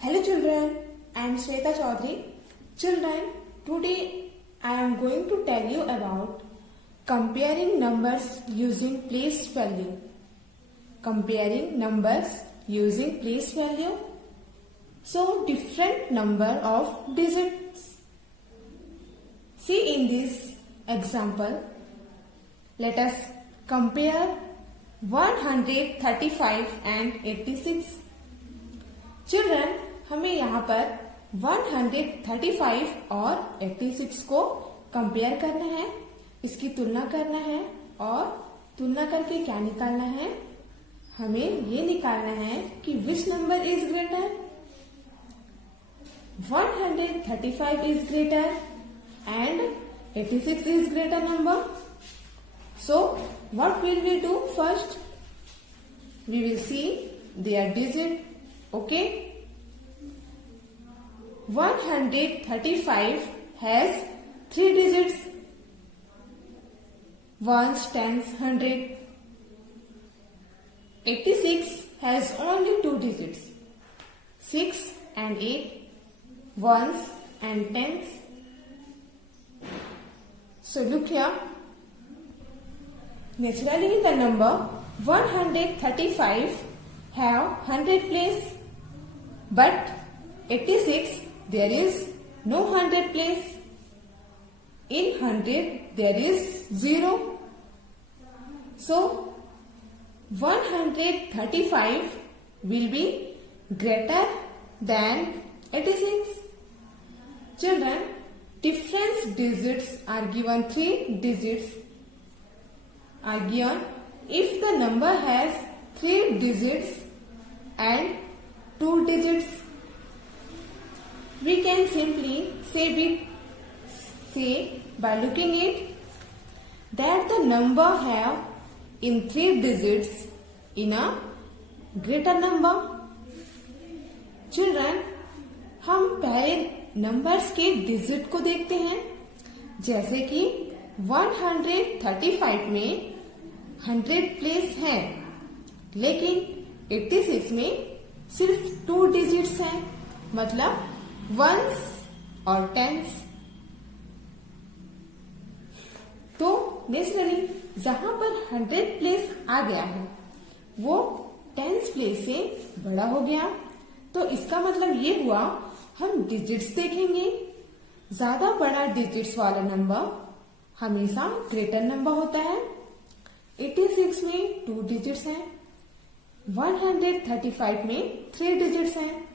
Hello children, I am Shweta Chaudhary. Children, today I am going to tell you about comparing numbers using place value. Comparing numbers using place value. So different number of digits. See in this example, let us compare 135 and 86. Children, हमें यहाँ पर 135 और 86 को compare करना है, इसकी तुलना करना है और तुलना करके क्या निकालना है? हमें ये निकालना है कि which number is greater. 135 is greater and 86 is greater number. So what will we do first? We will see their digit. Okay, 135 has 3 digits, ones, tens, 100. 86 has only 2 digits, 6 and 8, ones and tens. So look here, naturally the number 135 have 100 place. But 86 there is no 100 place. In 100 there is 0. So 135 will be greater than 86. Children, different digits are given, 3 digits are given. If the number has 3 digits and 2 digits, we can simply say by looking it that the number have in 3 digits in a greater number. Children, हम पहले numbers के digit को देखते हैं. जैसे कि 135 में 100 place है, लेकिन 86 में सिर्फ 2 डिजिट्स हैं, मतलब वंस और टेंस. तो नेचुरली जहां पर 100 प्लेस आ गया है वो टेंस प्लेस से बड़ा हो गया. तो इसका मतलब ये हुआ हम डिजिट्स देखेंगे. ज्यादा बड़ा डिजिट्स वाला नंबर हमेशा ग्रेटर नंबर होता है. 86 में 2 डिजिट्स हैं, 135 में 3 डिजिट्स हैं.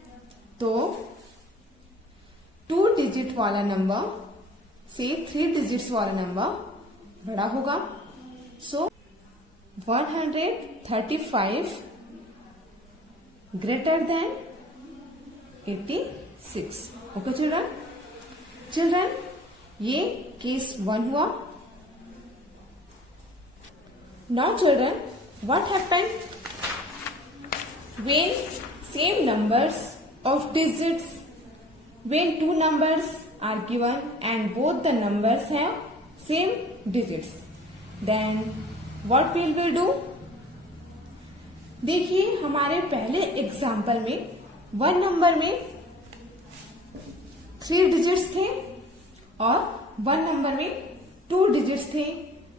तो 2 डिजिट वाला नंबर से 3 डिजिट्स वाला नंबर बड़ा होगा. सो 135 ग्रेटर देन 86. ओके चिल्ड्रन, ये केस 1 हुआ. Now children, what happened when same numbers of digits, when 2 numbers are given and both the numbers have same digits, then what will we do? देखिए हमारे पहले example में 1 number में 3 digits थे और 1 number में 2 डिजिट्स थे.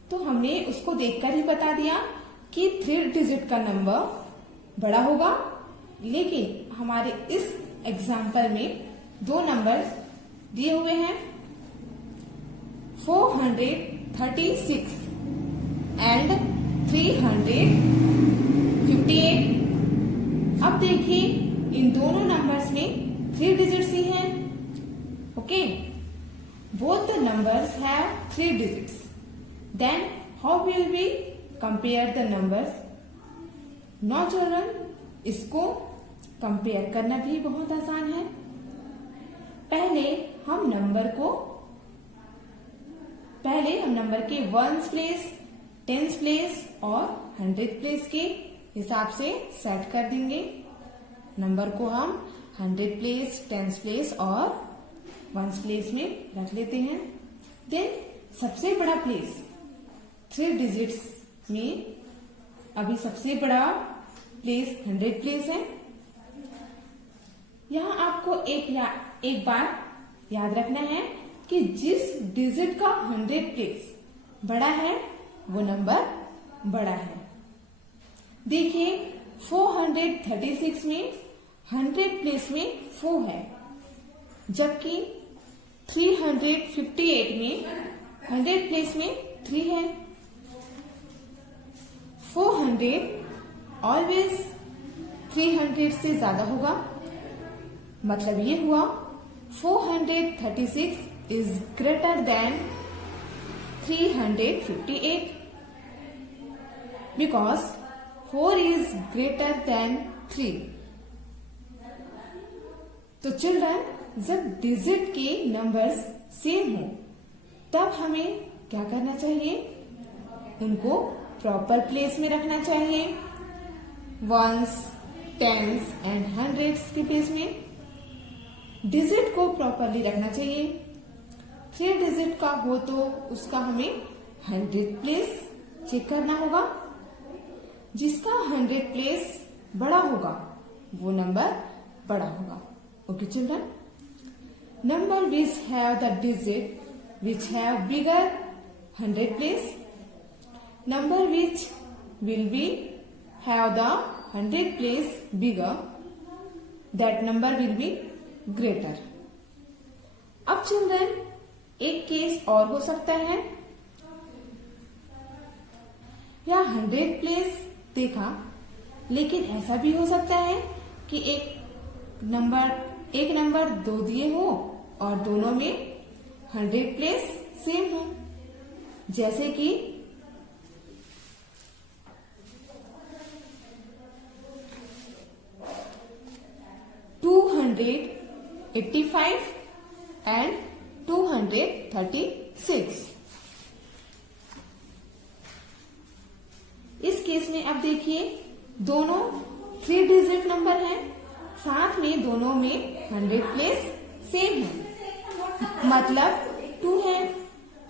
तो हमने उसको देखकर ही बता दिया कि 3 डिजिट का नंबर बड़ा होगा. लेकिन हमारे इस एग्जाम्पल में 2 नंबर दिए हुए हैं, 436 एंड 358. अब देखिए इन दोनों नंबर्स में 3 डिजिट्स ही हैं. Okay, both the numbers have 3 digits. Then how will we compare the numbers? Now children, इसको कंपेयर करना भी बहुत आसान है. पहले हम नंबर के वंस प्लेस, टेंस प्लेस और 100 प्लेस के हिसाब से सेट कर देंगे. नंबर को हम 100 प्लेस, टेंस प्लेस और वंस प्लेस में रख लेते हैं. देन सबसे बड़ा प्लेस 3 डिजिट्स में अभी सबसे बड़ा प्लेस 100 प्लेस है. यहाँ आपको एक बात याद रखना है कि जिस डिजिट का 100 प्लेस बड़ा है वो नंबर बड़ा है। देखिए 436 में 100 प्लेस में 4 है, जबकि 358 में 100 प्लेस में 3 है। 400 ऑलवेज 300 से ज्यादा होगा, मतलब ये हुआ 436 is greater than 358 because 4 is greater than 3। तो चिल्ड्रन, जब डिजिट के नंबर्स सेम हो तब हमें क्या करना चाहिए? उनको प्रॉपर प्लेस में रखना चाहिए। वंस, टेंस एंड हंड्रेड्स के प्लेस में डिजिट को प्रॉपरली रखना चाहिए। 3 डिजिट का हो तो उसका हमें 100 प्लेस चेक करना होगा। जिसका 100 प्लेस बड़ा होगा वो नंबर बड़ा होगा। Okay children, number which have the digit which have bigger 100 place, number which will be have the 100 place bigger, that number will be greater। अब चिल्ड्रन, एक केस और हो सकता है। या 100 प्लेस देखा, लेकिन ऐसा भी हो सकता है कि एक नंबर 2 दिए हो और दोनों में 100 प्लेस सेम हो, जैसे कि 285 एंड 236। इस केस में अब देखिए दोनों 3 डिजिट नंबर हैं, साथ में दोनों में 100 प्लेस सेम है, मतलब 2 है।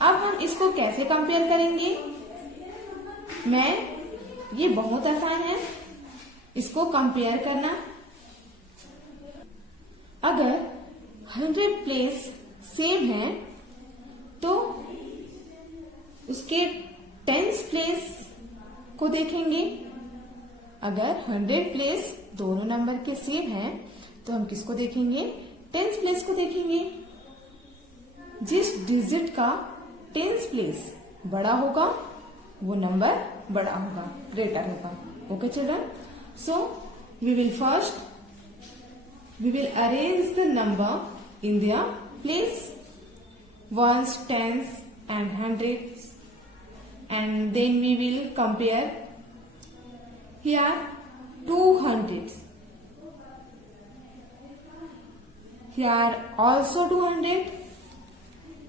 अब हम इसको कैसे कंपेयर करेंगे? ये बहुत आसान है इसको कंपेयर करना। अगर 100 प्लेस सेम है तो उसके 10s प्लेस को देखेंगे। अगर 100 प्लेस दोनों नंबर के सेम है तो हम किसको देखेंगे? 10s प्लेस को देखेंगे। जिस डिजिट का 10s प्लेस बड़ा होगा वो नंबर बड़ा होगा, ग्रेटर होगा। Okay children, so we will arrange the number in their place, ones, tens and hundreds, and then we will compare. Here 200, here also 200.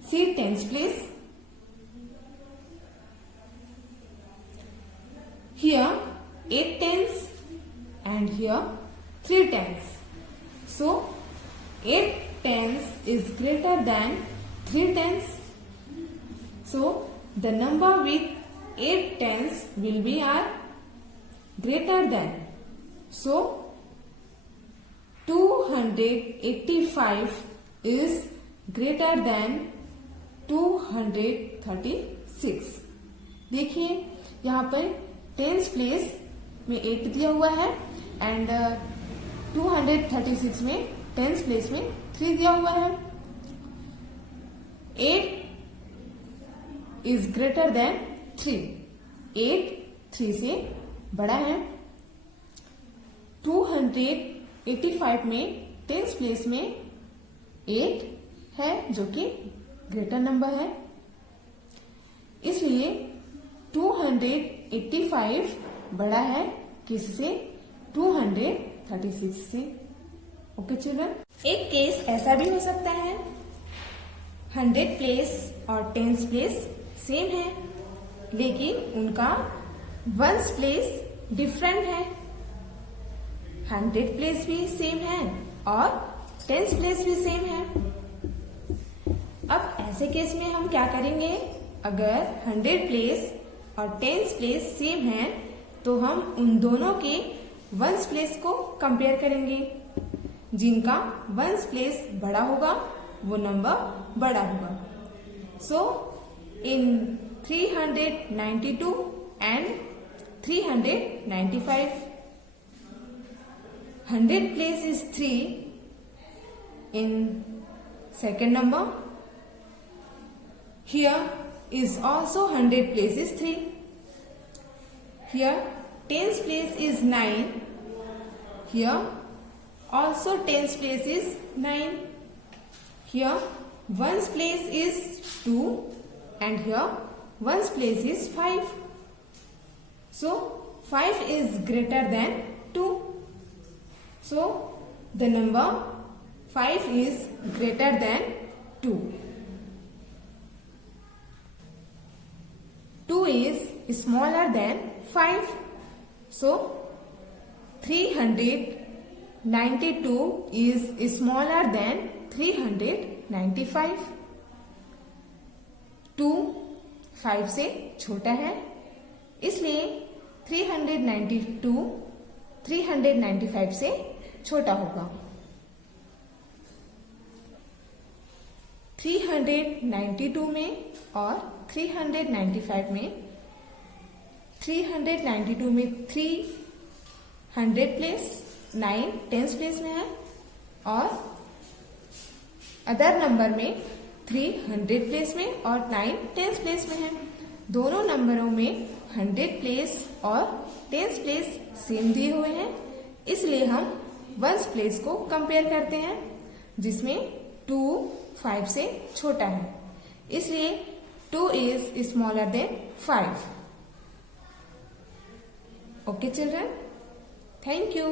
See tens place, here 8 tens and here 3 tens. So 8 tens is greater than 3 tens. So the number with 8 tens will be are greater than. So 285 is greater than 236। देखिए यहाँ पर tens place में 8 दिया हुआ है and 236 में tens place में 3 दिया हुआ है। 8 इज ग्रेटर देन 3, 8 3 से बड़ा है। 285 में टेंस प्लेस में 8 है जो कि ग्रेटर नंबर है, इसलिए 285 बड़ा है किससे? 236 से। ओके चिल्ड्रन, एक केस ऐसा भी हो सकता है 100 प्लेस और टेंस प्लेस सेम है लेकिन उनका वंस प्लेस डिफरेंट है। 100 प्लेस भी सेम है और टेंस प्लेस भी सेम है। अब ऐसे केस में हम क्या करेंगे? अगर 100 प्लेस और टेंस प्लेस सेम है तो हम उन दोनों के वंस प्लेस को कंपेयर करेंगे। जिनका वंस प्लेस बड़ा होगा वो नंबर बड़ा होगा. सो इन 392 and 395, 100 place is 3 in second number. Here is also 100 place is 3. Here tens place is 9. Here also tens place is 9. Here ones place is 2 and here ones place is 5. So 5 is greater than 2. So the number 5 is greater than 2. 2 is smaller than 5. So 392 is smaller than 395. 2 5 से छोटा है, इसलिए 392 395 से छोटा होगा. 392 में और 395 में, 392 में 300 प्लेस 9 टेंस प्लेस में है और अदर नंबर में 300 प्लेस में और 9 टेंस प्लेस में है. दोनों नंबरों में 100 प्लेस और टेंस प्लेस सेम दिए हुए हैं, इसलिए हम वंस प्लेस को कंपेयर करते हैं जिसमें 2 5 से छोटा है, इसलिए 2 is smaller than 5. Okay children, thank you.